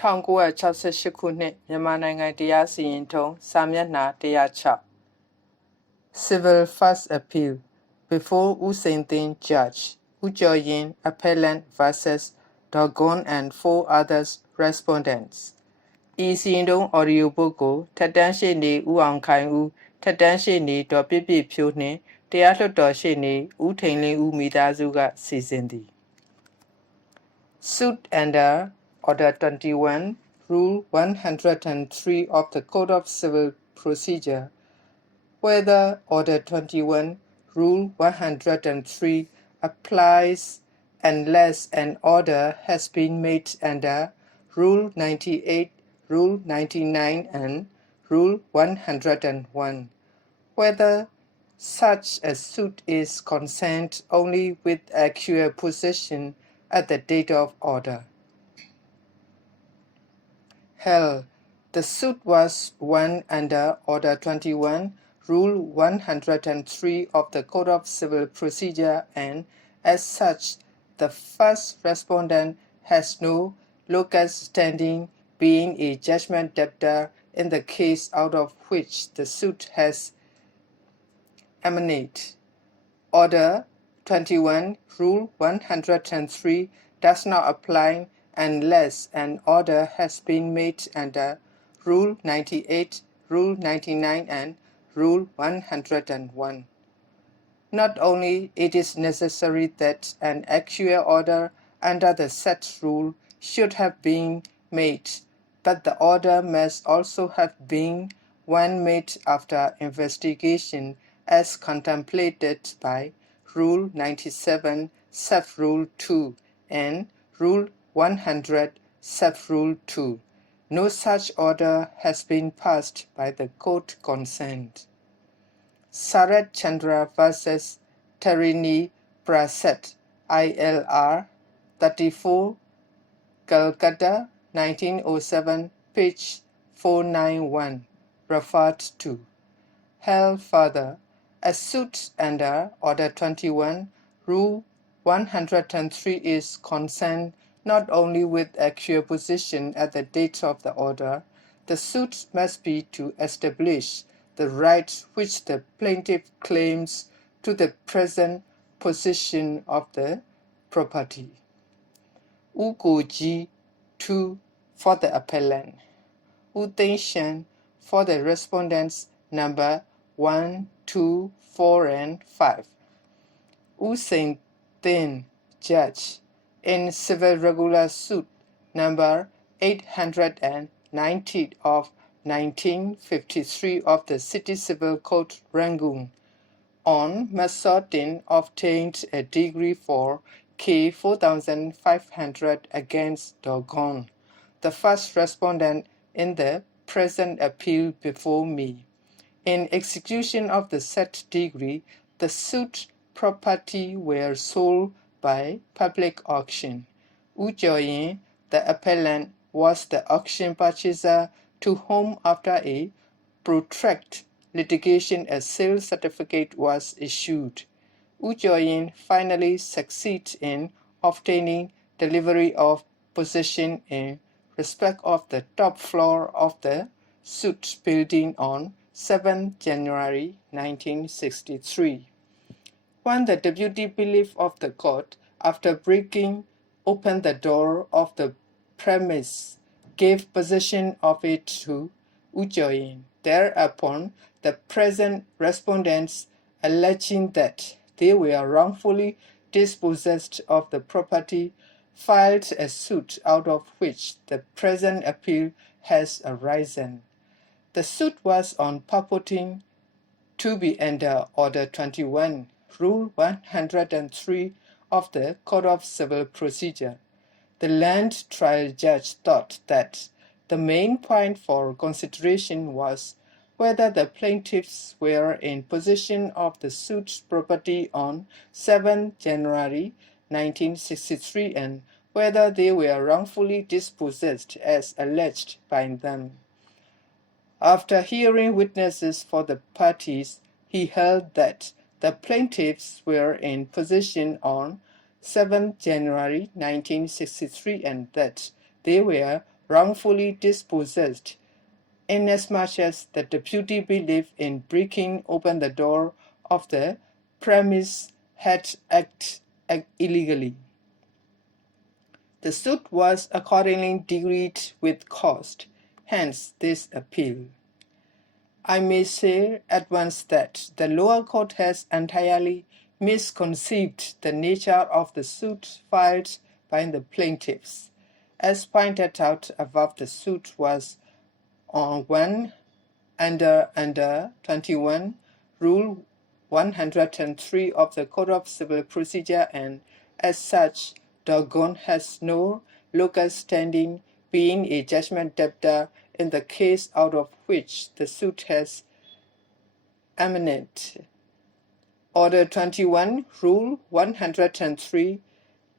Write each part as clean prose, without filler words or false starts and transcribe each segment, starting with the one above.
1968ခုနှစ်မြန်မာနိုင်ငံတရားစီရင်ထုံးစာမျက်နှာ106 Civil First Appeal before U Sein Tin Judge U Chao Yin Appellant versus Dogon and 4 others respondents ဤစီရင်ထုံး audio book ကိုထက်တန်းရှေ့နေဦးအောင်ခိုင်ဦးထက်တန်းရှေ့နေဒေါ်ပြည့်ပြည့်ဖြိုးနှင့်တရားလွှတ်တော်ရှေ့နေဦးထိန်လင်းဦးမိသားစုကစီစဉ်သည် Suit under Order 21, Rule 103 of the Code of Civil Procedure, whether Order 21, Rule 103 applies unless an order has been made under Rule 98, Rule 99, and Rule 101, whether such a suit is concerned only with actual possession at the date of order. Hell, the suit was won under Order 21, Rule 103 of the Code of Civil Procedure, and as such, the first respondent has no locus standing, being a judgment debtor in the case out of which the suit has emanated. Order 21, Rule 103 does not apply unless an order has been made under Rule 98, Rule 99, and Rule 101. Not only it is necessary that an actual order under the said rule should have been made, but the order must also have been one made after investigation as contemplated by Rule 97, Sub-Rule 2, and Rule 100, Sub-Rule 2. No such order has been passed by the court concerned. Sarat Chandra vs. Tarini Prasad, ILR 34, Calcutta, 1907, page 491, referred to. Hell further, a suit under Order 21, Rule 103 is concerned not only with actual possession at the date of the order, the suit must be to establish the right which the plaintiff claims to the present possession of the property. Ugoji 2 for the appellant. Utension for the respondents number 1, 2, 4, and 5. U Sein Tin Judge in Civil Regular Suit number 890 of 1953 of the City Civil Code Rangoon. On Masotin obtained a degree for K 4500 against Dogon, the first respondent in the present appeal before me. In execution of the said degree, the suit property were sold by public auction. U Chao Yin, the appellant, was the auction purchaser to whom after a protracted litigation a sale certificate was issued. U Chao Yin finally succeeded in obtaining delivery of possession in respect of the top floor of the suit building on 7 January 1963. When the deputy bailiff of the court, after breaking open the door of the premise, gave possession of it to U Chao Yin. Thereupon, the present respondents, alleging that they were wrongfully dispossessed of the property, filed a suit out of which the present appeal has arisen. The suit was on purporting to be under Order 21, Rule 103 of the Code of Civil Procedure. The land trial judge thought that the main point for consideration was whether the plaintiffs were in possession of the suit property on 7 January 1963 and whether they were wrongfully dispossessed as alleged by them. After hearing witnesses for the parties, he held that the plaintiffs were in possession on 7 January 1963 and that they were wrongfully dispossessed, inasmuch as the deputy believed in breaking open the door of the premise had acted illegally. The suit was accordingly decreed with cost, hence this appeal. I may say at once that the lower court has entirely misconceived the nature of the suit filed by the plaintiffs. As pointed out above, the suit was on one under 21 Rule 103 of the Code of Civil Procedure, and as such, Dogon has no local standing, being a judgment debtor in the case out of which the suit has emanated. Order 21, Rule 103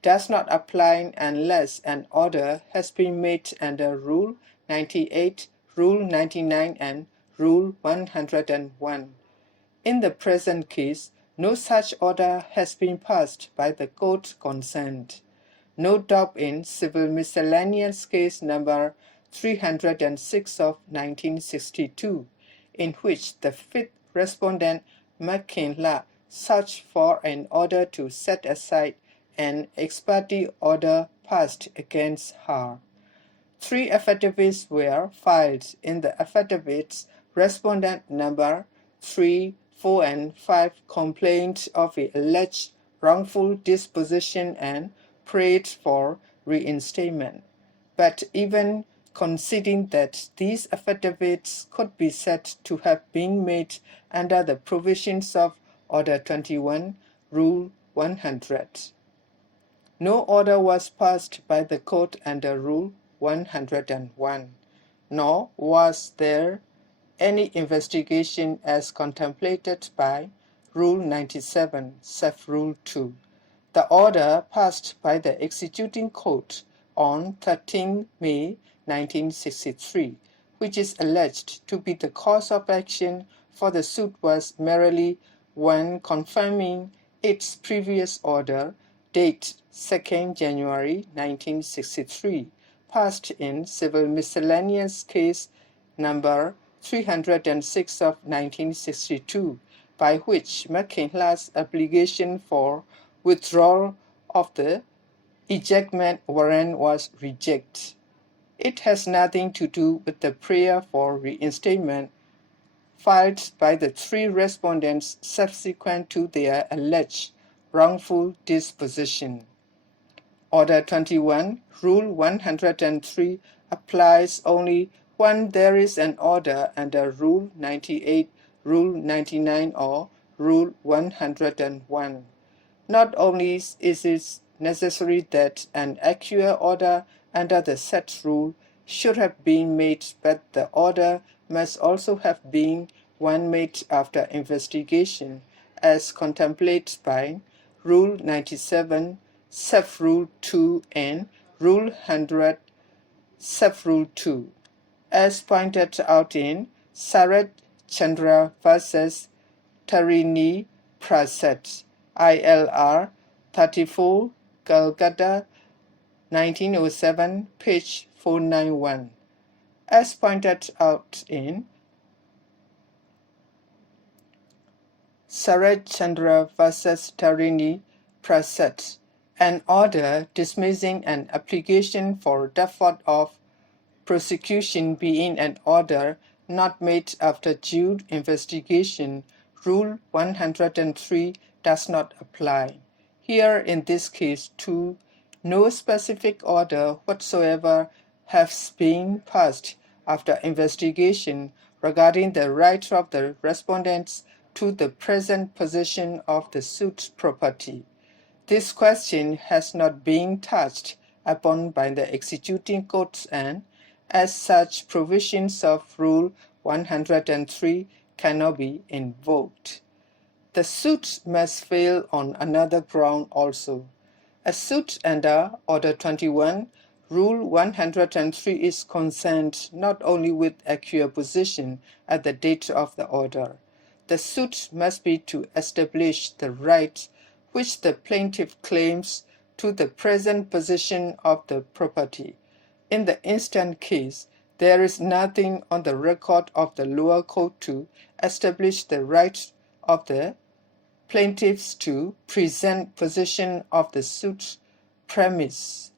does not apply unless an order has been made under Rule 98, Rule 99, and Rule 101. In the present case, no such order has been passed by the court concerned. No doubt in Civil Miscellaneous Case number 306 of 1962, in which the fifth respondent, McKinley, sought for an order to set aside an ex parte order passed against her. 3 affidavits were filed. In the affidavits, respondent number 3, 4, and 5 complained of an alleged wrongful disposition and prayed for reinstatement. But even conceding that these affidavits could be said to have been made under the provisions of Order 21, Rule 100, no order was passed by the court under Rule 101, nor was there any investigation as contemplated by Rule 97, Sub-Rule 2. The order passed by the executing court on 13 May 1963, which is alleged to be the cause of action for the suit, was merely one confirming its previous order, date 2 January 1963, passed in Civil Miscellaneous Case number 306 of 1962, by which McKinley's application for withdrawal of the ejectment warrant was rejected. It has nothing to do with the prayer for reinstatement filed by the 3 respondents subsequent to their alleged wrongful disposition. Order 21, Rule 103 applies only when there is an order under Rule 98, Rule 99, or Rule 101. Not only is it necessary that an accurate order under the said rule should have been made, but the order must also have been one made after investigation, as contemplated by Rule 97, Sub-Rule 2, and Rule 100, Sub-Rule 2, as pointed out in Sarat Chandra vs. Tarini Prasad, ILR 34, Calcutta, 1907, page 491. As pointed out in Sarat Chandra vs. Tarini Prasad, an order dismissing an application for default of prosecution being an order not made after due investigation, Rule 103 does not apply. Here, in this case, too, no specific order whatsoever has been passed after investigation regarding the right of the respondents to the present possession of the suit property. This question has not been touched upon by the executing courts, and as such, provisions of Rule 103 cannot be invoked. The suit must fail on another ground also. A suit under Order 21, Rule 103 is concerned not only with acquisition at the date of the order. The suit must be to establish the right which the plaintiff claims to the present possession of the property. In the instant case, there is nothing on the record of the lower court to establish the right of the plaintiffs to present possession of the suit premise.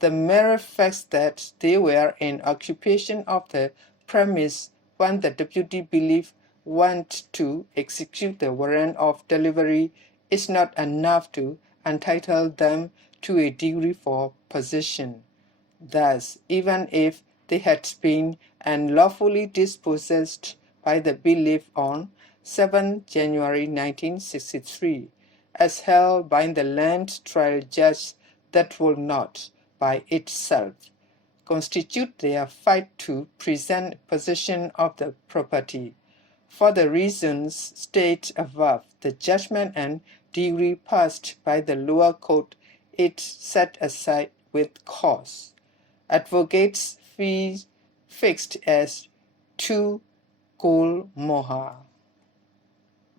The mere fact that they were in occupation of the premise when the deputy bailiff went to execute the warrant of delivery is not enough to entitle them to a degree for possession. Thus, even if they had been unlawfully dispossessed by the bailiff on 7 January 1963, as held by the land trial judge, that would not, by itself, constitute their right to present possession of the property. For the reasons stated above, the judgment and decree passed by the lower court is set aside with cause. Advocates' fees fixed as 2 gold mohar.